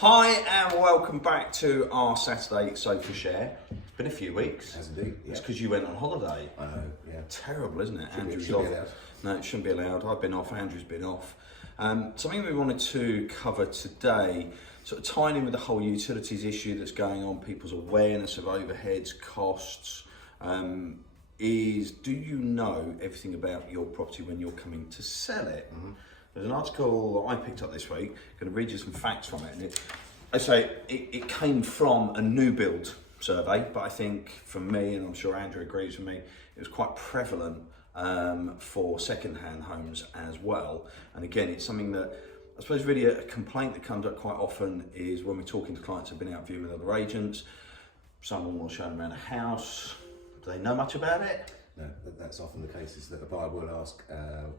Hi and welcome back to our Saturday Sofa Share. It's been a few weeks. As indeed. Yeah. It's because you went on holiday. I know, yeah. Terrible, isn't it? Shouldn't Andrew's be off. allowed. No, it shouldn't be allowed. I've been off, Andrew's been off. Something we wanted to cover today, sort of tying in with the whole utilities issue that's going on, people's awareness of overheads, costs, is do you know everything about your property when you're coming to sell it? Mm-hmm. There's an article that I picked up this week, going to read you some facts from it. And it came from a new build survey, but I think for me, and I'm sure Andrew agrees with me, it was quite prevalent for second-hand homes as well. And again, it's something that I suppose really a complaint that comes up quite often is when we're talking to clients who've been out viewing with other agents, someone will show them around a house. Do they know much about it? No, that's often the case, is that a buyer will ask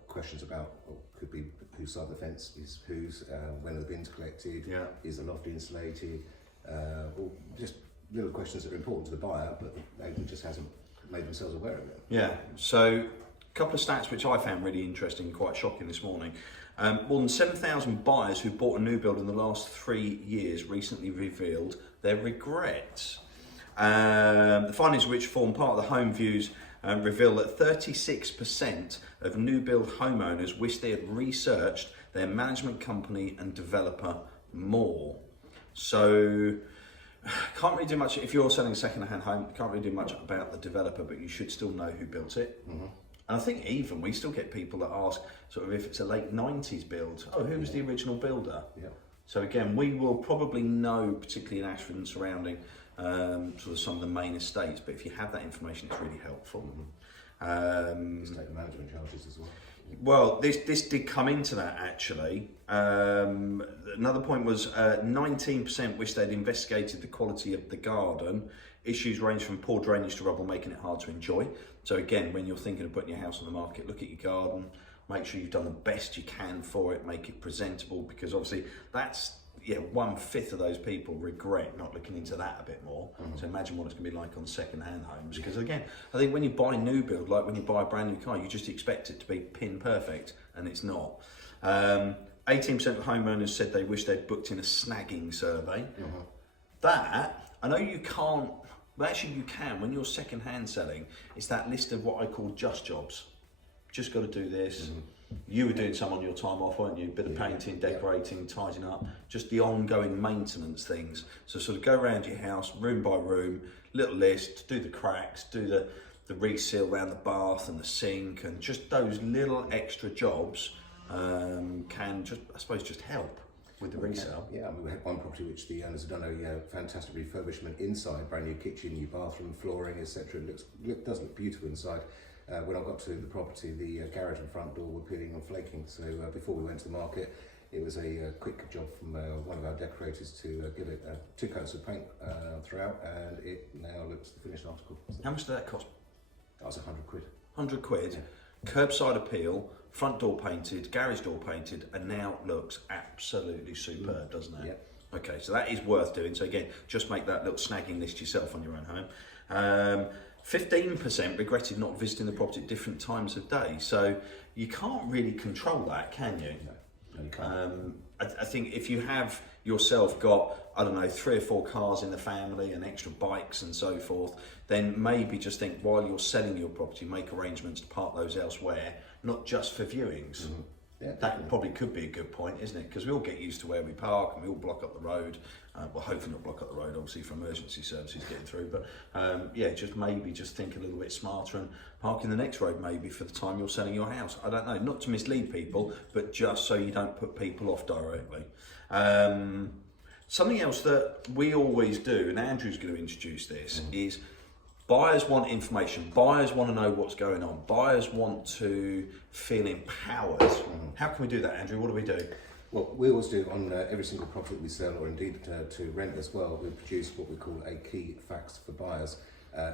questions about, or could be whose side of the fence is whose, when are the bins collected, yeah. Is the loft insulated, or just little questions that are important to the buyer, but the agent just hasn't made themselves aware of it. Yeah, so a couple of stats which I found really interesting and quite shocking this morning. More than 7,000 buyers who bought a new build in the last 3 years recently revealed their regrets. The findings, which form part of the home views, reveal that 36% of new build homeowners wish they had researched their management company and developer more. So can't really do much if you're selling a second-hand home. Can't really do much about the developer, but you should still know who built it. Mm-hmm. And I think even we still get people that ask, sort of, if it's a late 90s build, oh, who was the original builder? Yeah. So again, we will probably know, particularly in Ashford and surrounding, sort of some of the main estates, but if you have that information, it's really helpful. Just take the management charges as well. Well, this did come into that actually. Another point was 19% wish they'd investigated the quality of the garden. Issues range from poor drainage to rubble, making it hard to enjoy. So again, when you're thinking of putting your house on the market, look at your garden, make sure you've done the best you can for it, make it presentable, because obviously that's, 1/5 of those people regret not looking into that a bit more. Mm-hmm. So imagine what it's going to be like on second-hand homes. Because again, I think when you buy new build, like when you buy a brand new car, you just expect it to be pin perfect, and it's not. 18% of homeowners said they wish they'd booked in a snagging survey. Mm-hmm. That, I know you can't, but actually you can, when you're second-hand selling, it's that list of what I call just jobs. Just got to do this. Mm-hmm. You were doing some on your time off, weren't you? Bit of painting, decorating, tidying up, just the ongoing maintenance things. So sort of go around your house, room by room, little list, do the cracks, do the reseal around the bath and the sink, and just those little extra jobs can just, I suppose, just help with the resale. Yeah, I mean, we had one property which the owners have done a fantastic refurbishment inside, brand new kitchen, new bathroom, flooring, etc. It does look beautiful inside. When I got to the property, the garage and front door were peeling and flaking. So before we went to the market, it was a quick job from one of our decorators to give it 2 coats of paint throughout, and it now looks the finished article. How much did that cost? That was £100. 100 quid, yeah. Curbside appeal, front door painted, garage door painted, and now looks absolutely superb, doesn't it? Yeah. Okay, so that is worth doing. So again, just make that little snagging list yourself on your own home. 15% regretted not visiting the property at different times of day. So you can't really control that, can you? No, you can't. I think if you have yourself got, 3 or 4 cars in the family and extra bikes and so forth, then maybe just think while you're selling your property, make arrangements to park those elsewhere, not just for viewings. Mm-hmm. Yeah, that probably could be a good point, isn't it? Because we all get used to where we park and we all block up the road. Well, hopefully not block up the road, obviously, for emergency services getting through. But just think a little bit smarter and park in the next road maybe for the time you're selling your house. I don't know, not to mislead people, but just so you don't put people off directly. Something else that we always do, and Andrew's going to introduce this, is buyers want information. Buyers want to know what's going on. Buyers want to feel empowered. How can we do that, Andrew? What do we do? Well, we always do on every single property that we sell, or indeed to rent as well. We produce what we call a key facts for buyers.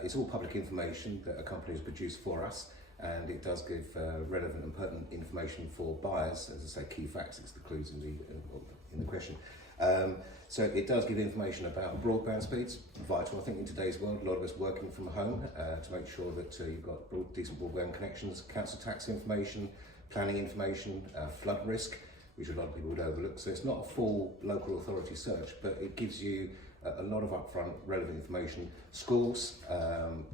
It's all public information that a company has produced for us, and it does give relevant and pertinent information for buyers. As I say, key facts, it's the clues in the question. So it does give information about broadband speeds, vital I think in today's world. A lot of us working from home to make sure that you've got decent broadband connections, council tax information, planning information, flood risk. which a lot of people would overlook. So it's not a full local authority search, but it gives you a lot of upfront relevant information. Schools,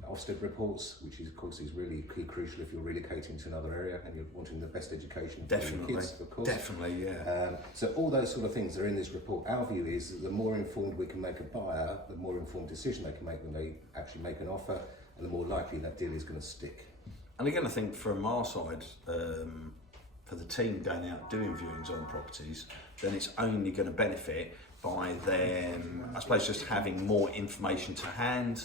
Ofsted reports, which is, of course is really key, crucial if you're relocating to another area and you're wanting the best education for your kids, of course. Definitely, yeah. So all those sort of things are in this report. Our view is that the more informed we can make a buyer, the more informed decision they can make when they actually make an offer, and the more likely that deal is going to stick. And again, I think from our side, for the team going out doing viewings on properties, then it's only going to benefit by them, I suppose, just having more information to hand.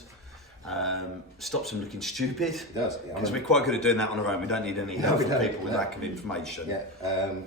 Stops them looking stupid. It does. Because we're quite good at doing that on our own. We don't need any help from people with lack of information. Yeah.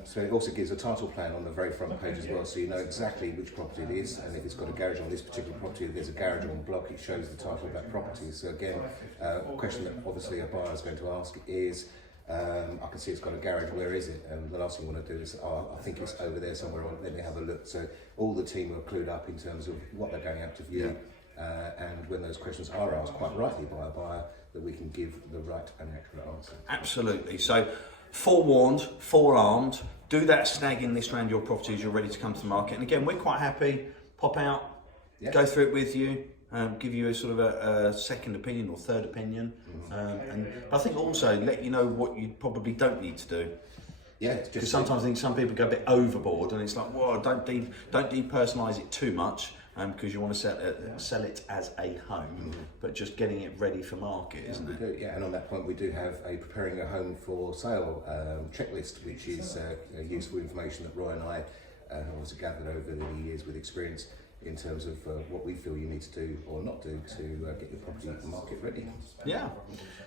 So it also gives a title plan on the very front page as well, so you know exactly which property it is, and if it's got a garage on this particular property, if there's a garage on the block, it shows the title of that property. So again, a question that obviously a buyer is going to ask is, I can see it's got a garage, where is it? And the last thing you want to do is, I think it's over there somewhere, let me have a look. So all the team are clued up in terms of what they're going out to view. And when those questions are asked, quite rightly by a buyer, that we can give the right and accurate answer. Absolutely. So, forewarned, forearmed, do that snagging list around your property as you're ready to come to the market. And again, we're quite happy, pop out, go through it with you, give you a sort of a second opinion or third opinion. And I think also let you know what you probably don't need to do. Yeah, it's because sometimes I think some people go a bit overboard, and it's like, well, don't depersonalise it too much. Because you want to sell it as a home, but just getting it ready for market, isn't it? Yeah, and on that point, we do have a preparing a home for sale checklist, which is useful information that Roy and I have also gathered over the years with experience in terms of what we feel you need to do or not do to get your property market ready. Yeah.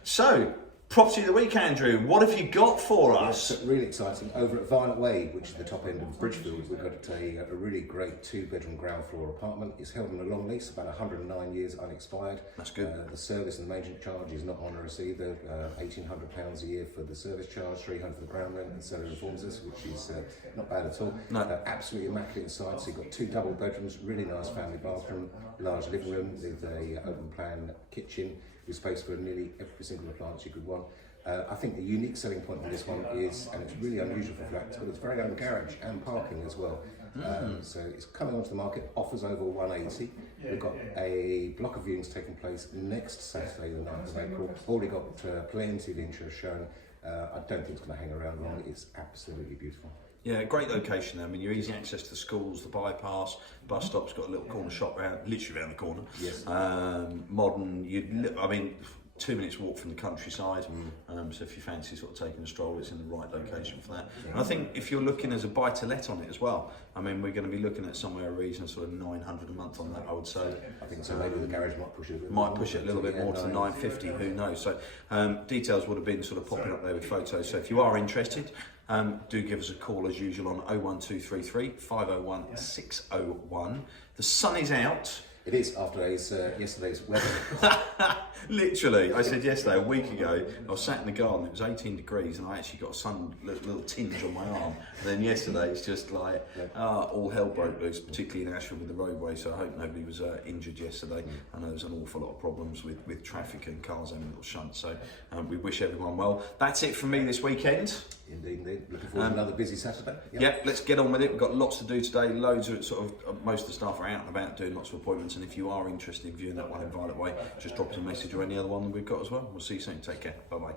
So, property of the week, Andrew, what have you got for us? Yes, really exciting. Over at Violet Way, which is the top end of Bridgefield, we've got a really great 2-bedroom ground floor apartment. It's held on a long lease, about 109 years unexpired. That's good. The service and maintenance charge is not onerous either. £1,800 a year for the service charge, £300 for the ground rent, and seller informs us, which is not bad at all. No. Absolutely immaculate inside. So you've got 2 double bedrooms, really nice family bathroom, large living room with a open plan kitchen, with space for nearly every single appliance you could want. I think the unique selling point on this one is, and it's really unusual for flats, but it's very own garage and parking as well. So it's coming onto the market, offers over 180. We've got a block of viewings taking place next Saturday, the 9th of April. Already got plenty of interest shown. I don't think it's going to hang around long. It's absolutely beautiful. Yeah, great location there. I mean, you're easy access to the schools, the bypass, bus stop's got a little corner shop literally around the corner. Yes. Modern, I mean, 2 minutes walk from the countryside. So if you fancy sort of taking a stroll, it's in the right location for that. And I think if you're looking as a buy-to-let on it as well, I mean, we're going to be looking at somewhere a region sort of 900 a month on that, I would say. I think so. Maybe the garage might push it. A little bit more to 950. Who knows? So details would have been sort of popping up there with photos. So if you are interested, do give us a call as usual on 01233 501 601. The sun is out. It is after yesterday's weather. Literally, I said yesterday, a week ago, I was sat in the garden, it was 18 degrees, and I actually got a little tinge on my arm. And then yesterday, it's just like, all hell broke loose, particularly in Ashford with the roadway, so I hope nobody was injured yesterday. I know there's an awful lot of problems with traffic and cars having little shunts, so we wish everyone well. That's it from me this weekend. Indeed. Looking forward to another busy Saturday. Yeah, let's get on with it. We've got lots to do today. Loads of most of the staff are out and about doing lots of appointments. And if you are interested in viewing that one in Violet Way, just drop us a message or any other one that we've got as well. We'll see you soon. Take care. Bye bye.